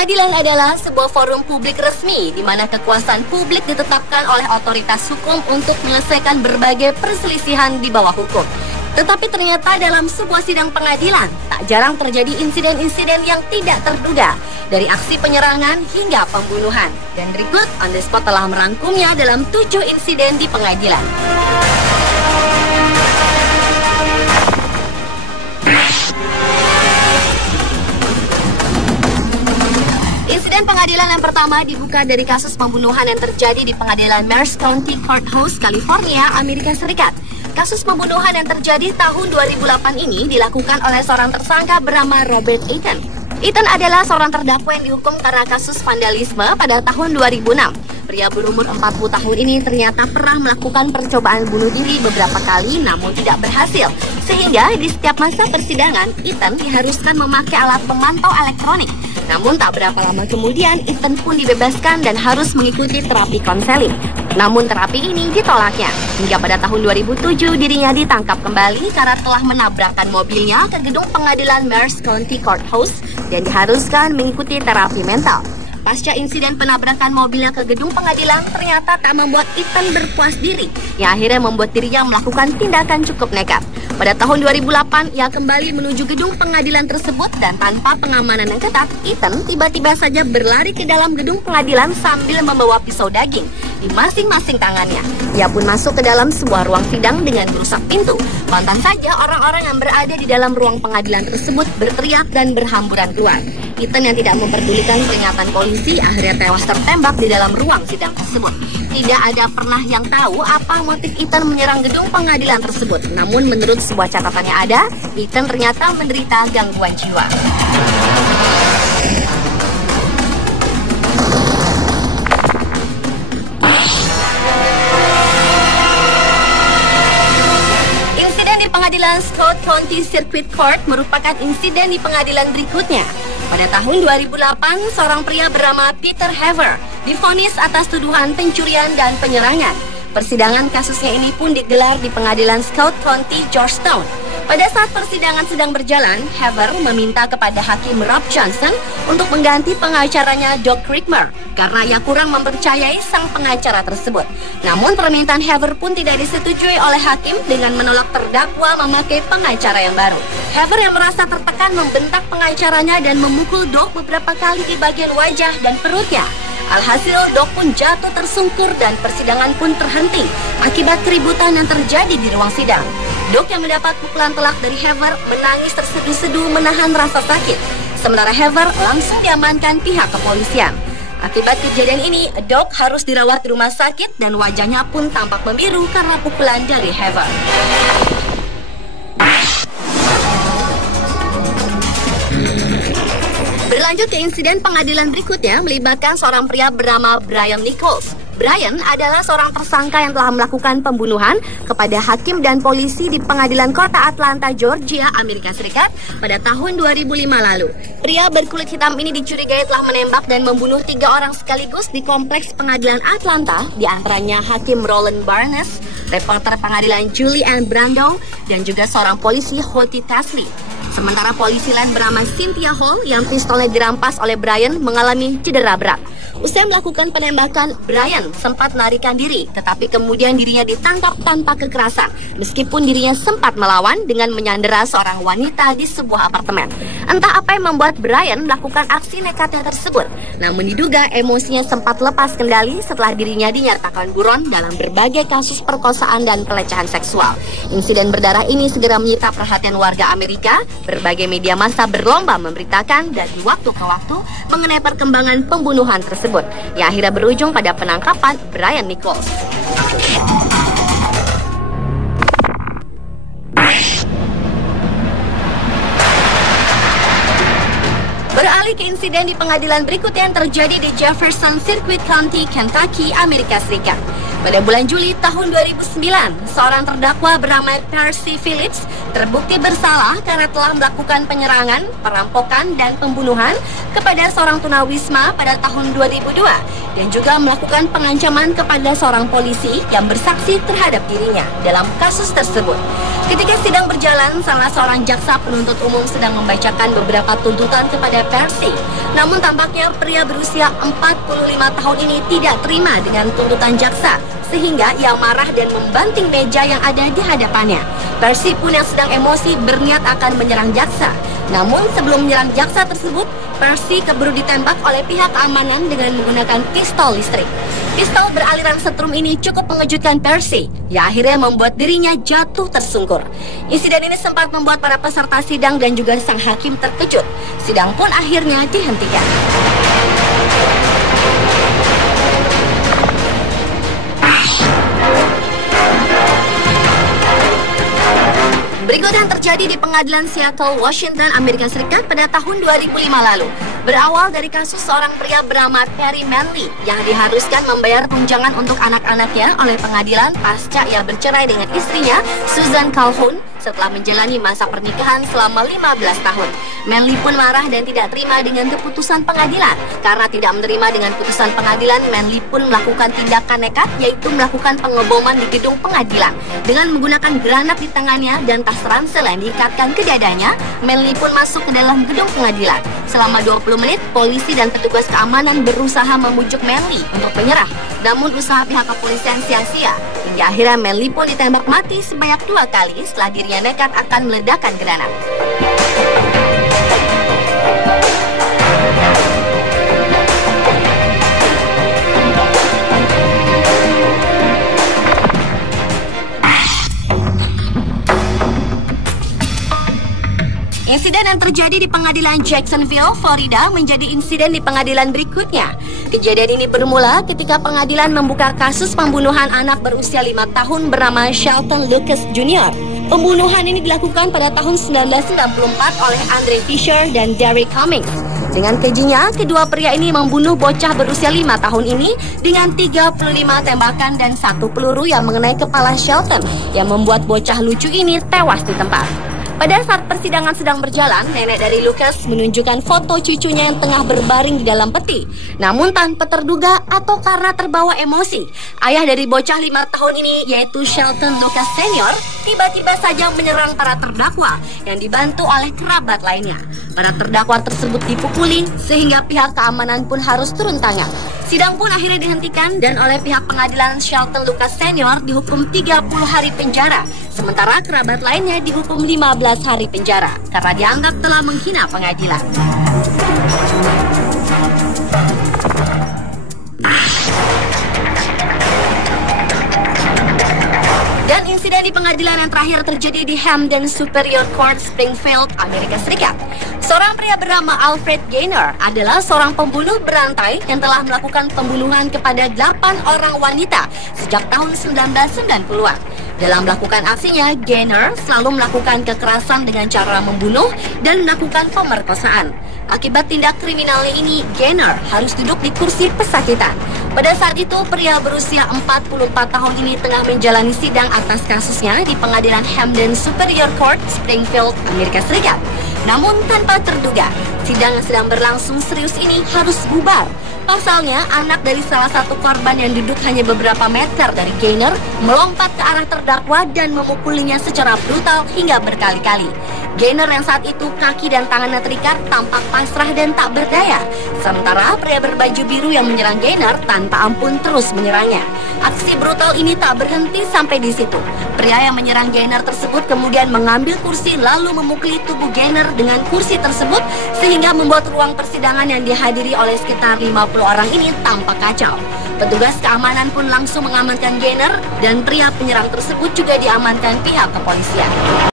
Pengadilan adalah sebuah forum publik resmi di mana kekuasaan publik ditetapkan oleh otoritas hukum untuk menyelesaikan berbagai perselisihan di bawah hukum. Tetapi ternyata dalam sebuah sidang pengadilan, tak jarang terjadi insiden-insiden yang tidak terduga, dari aksi penyerangan hingga pembunuhan. Dan berikut On The Spot telah merangkumnya dalam 7 insiden di pengadilan. Insiden pengadilan yang pertama dibuka dari kasus pembunuhan yang terjadi di pengadilan Merced County Courthouse, California, Amerika Serikat. Kasus pembunuhan yang terjadi tahun 2008 ini dilakukan oleh seorang tersangka bernama Robert Eaton. Eaton adalah seorang terdakwa yang dihukum karena kasus vandalisme pada tahun 2006. Pria berumur 40 tahun ini ternyata pernah melakukan percobaan bunuh diri beberapa kali namun tidak berhasil. Sehingga di setiap masa persidangan, Eaton diharuskan memakai alat pemantau elektronik. Namun tak berapa lama kemudian, Eaton pun dibebaskan dan harus mengikuti terapi konseling. Namun terapi ini ditolaknya. Hingga pada tahun 2007 dirinya ditangkap kembali karena telah menabrakkan mobilnya ke gedung pengadilan Merced County Courthouse dan diharuskan mengikuti terapi mental. Pasca insiden penabrakan mobilnya ke gedung pengadilan, ternyata tak membuat Eaton berpuas diri, yang akhirnya membuat dirinya melakukan tindakan cukup nekat. Pada tahun 2008, ia kembali menuju gedung pengadilan tersebut dan tanpa pengamanan yang ketat, Eaton tiba-tiba saja berlari ke dalam gedung pengadilan sambil membawa pisau daging di masing-masing tangannya. Ia pun masuk ke dalam sebuah ruang sidang dengan merusak pintu. Kontan saja orang-orang yang berada di dalam ruang pengadilan tersebut berteriak dan berhamburan keluar. Eaton yang tidak memperdulikan peringatan polisi akhirnya tewas tertembak di dalam ruang sidang tersebut. Tidak ada pernah yang tahu apa motif Eaton menyerang gedung pengadilan tersebut. Namun menurut sebuah catatan yang ada, Eaton ternyata menderita gangguan jiwa. Insiden di pengadilan Scott County Circuit Court merupakan insiden di pengadilan berikutnya. Pada tahun 2008, seorang pria bernama Peter Haver divonis atas tuduhan pencurian dan penyerangan. Persidangan kasusnya ini pun digelar di pengadilan Scott County, Georgetown. Pada saat persidangan sedang berjalan, Haver meminta kepada Hakim Rob Johnson untuk mengganti pengacaranya Doug Creekmer karena ia kurang mempercayai sang pengacara tersebut. Namun permintaan Haver pun tidak disetujui oleh hakim dengan menolak terdakwa memakai pengacara yang baru. Haver yang merasa tertekan membentak pengacaranya dan memukul Doug beberapa kali di bagian wajah dan perutnya. Alhasil, Doug pun jatuh tersungkur dan persidangan pun terhenti akibat keributan yang terjadi di ruang sidang. Doug yang mendapat pukulan telak dari Haver menangis terseduh-seduh menahan rasa sakit. Sementara Haver langsung diamankan pihak kepolisian. Akibat kejadian ini, Doug harus dirawat di rumah sakit dan wajahnya pun tampak membiru karena pukulan dari Haver. Berlanjut ke insiden pengadilan berikutnya melibatkan seorang pria bernama Brian Nichols. Brian adalah seorang tersangka yang telah melakukan pembunuhan kepada hakim dan polisi di pengadilan kota Atlanta, Georgia, Amerika Serikat pada tahun 2005 lalu. Pria berkulit hitam ini dicurigai telah menembak dan membunuh 3 orang sekaligus di kompleks pengadilan Atlanta, di antaranya Hakim Roland Barnes, reporter pengadilan Julie Ann Brando, dan juga seorang polisi Holty Tasley. Sementara polisi lain bernama Cynthia Hall yang pistolnya dirampas oleh Brian mengalami cedera berat. Usai melakukan penembakan, Brian sempat melarikan diri, tetapi kemudian dirinya ditangkap tanpa kekerasan, meskipun dirinya sempat melawan dengan menyandera seorang wanita di sebuah apartemen. Entah apa yang membuat Brian melakukan aksi nekatnya tersebut, namun diduga emosinya sempat lepas kendali setelah dirinya dinyatakan buron dalam berbagai kasus perkosaan dan pelecehan seksual. Insiden berdarah ini segera menyita perhatian warga Amerika. Berbagai media massa berlomba memberitakan dari waktu ke waktu mengenai perkembangan pembunuhan tersebut, yang akhirnya berujung pada penangkapan Brian Nichols. Beralih ke insiden di pengadilan berikutnya yang terjadi di Jefferson Circuit County, Kentucky, Amerika Serikat. Pada bulan Juli tahun 2009, seorang terdakwa bernama Percy Phillips terbukti bersalah karena telah melakukan penyerangan, perampokan, dan pembunuhan kepada seorang tunawisma pada tahun 2002 dan juga melakukan pengancaman kepada seorang polisi yang bersaksi terhadap dirinya dalam kasus tersebut. Ketika sidang berjalan berjalan, salah seorang jaksa penuntut umum sedang membacakan beberapa tuntutan kepada Percy. Namun tampaknya pria berusia 45 tahun ini tidak terima dengan tuntutan jaksa, sehingga ia marah dan membanting meja yang ada di hadapannya. Percy pun yang sedang emosi berniat akan menyerang jaksa. Namun sebelum menyerang jaksa tersebut, Percy keburu ditembak oleh pihak keamanan dengan menggunakan pistol listrik. Pistol beraliran setrum ini cukup mengejutkan Percy, yang akhirnya membuat dirinya jatuh tersungkur. Insiden ini sempat membuat para peserta sidang dan juga sang hakim terkejut. Sidang pun akhirnya dihentikan. Berikut yang terjadi di pengadilan Seattle, Washington, Amerika Serikat pada tahun 2005 lalu. Berawal dari kasus seorang pria bernama Terry Manley yang diharuskan membayar tunjangan untuk anak-anaknya oleh pengadilan pasca ia bercerai dengan istrinya, Susan Calhoun, setelah menjalani masa pernikahan selama 15 tahun. Manley pun marah dan tidak terima dengan keputusan pengadilan. Karena tidak menerima dengan putusan pengadilan, Manley pun melakukan tindakan nekat, yaitu melakukan pengeboman di gedung pengadilan. Dengan menggunakan granat di tangannya dan tas ransel yang diikatkan ke dadanya, Manley pun masuk ke dalam gedung pengadilan. Selama 20 menit, polisi dan petugas keamanan berusaha memujuk Manley untuk menyerah. Namun usaha pihak kepolisian sia-sia. Hingga akhirnya Manley pun ditembak mati sebanyak 2 kali setelah dirinya nekat akan meledakkan granat. Insiden yang terjadi di pengadilan Jacksonville, Florida menjadi insiden di pengadilan berikutnya. Kejadian ini bermula ketika pengadilan membuka kasus pembunuhan anak berusia 5 tahun bernama Shelton Lucas Jr. Pembunuhan ini dilakukan pada tahun 1994 oleh Andre Fisher dan Derek Cummings. Dengan kejinya, kedua pria ini membunuh bocah berusia 5 tahun ini dengan 35 tembakan dan 1 peluru yang mengenai kepala Shelton, yang membuat bocah lucu ini tewas di tempat. Pada saat persidangan sedang berjalan, nenek dari Lucas menunjukkan foto cucunya yang tengah berbaring di dalam peti. Namun tanpa terduga atau karena terbawa emosi, ayah dari bocah 5 tahun ini, yaitu Shelton Lucas Senior, tiba-tiba saja menyerang para terdakwa yang dibantu oleh kerabat lainnya. Para terdakwa tersebut dipukuli sehingga pihak keamanan pun harus turun tangan. Sidang pun akhirnya dihentikan dan oleh pihak pengadilan Shelton Lucas Senior dihukum 30 hari penjara. Sementara kerabat lainnya dihukum 15 hari penjara karena dianggap telah menghina pengadilan. Dan insiden di pengadilan yang terakhir terjadi di Hamden Superior Court, Springfield, Amerika Serikat. Seorang pria bernama Alfred Gaynor adalah seorang pembunuh berantai yang telah melakukan pembunuhan kepada 8 orang wanita sejak tahun 1990-an. Dalam melakukan aksinya, Gaynor selalu melakukan kekerasan dengan cara membunuh dan melakukan pemerkosaan. Akibat tindak kriminalnya ini, Gaynor harus duduk di kursi pesakitan. Pada saat itu, pria berusia 44 tahun ini tengah menjalani sidang atas kasusnya di pengadilan Hamden Superior Court, Springfield, Amerika Serikat. Namun tanpa terduga, sidang yang sedang berlangsung serius ini harus bubar. Pasalnya, anak dari salah satu korban yang duduk hanya beberapa meter dari Gaynor melompat ke arah terdakwa dan memukulinya secara brutal hingga berkali-kali. Gaynor yang saat itu kaki dan tangannya terikat tampak pasrah dan tak berdaya. Sementara pria berbaju biru yang menyerang Gaynor tanpa ampun terus menyerangnya. Aksi brutal ini tak berhenti sampai di situ. Pria yang menyerang Gaynor tersebut kemudian mengambil kursi lalu memukuli tubuh Gaynor dengan kursi tersebut sehingga membuat ruang persidangan yang dihadiri oleh sekitar 50 orang ini tampak kacau. Petugas keamanan pun langsung mengamankan Gaynor dan pria penyerang tersebut juga diamankan pihak kepolisian.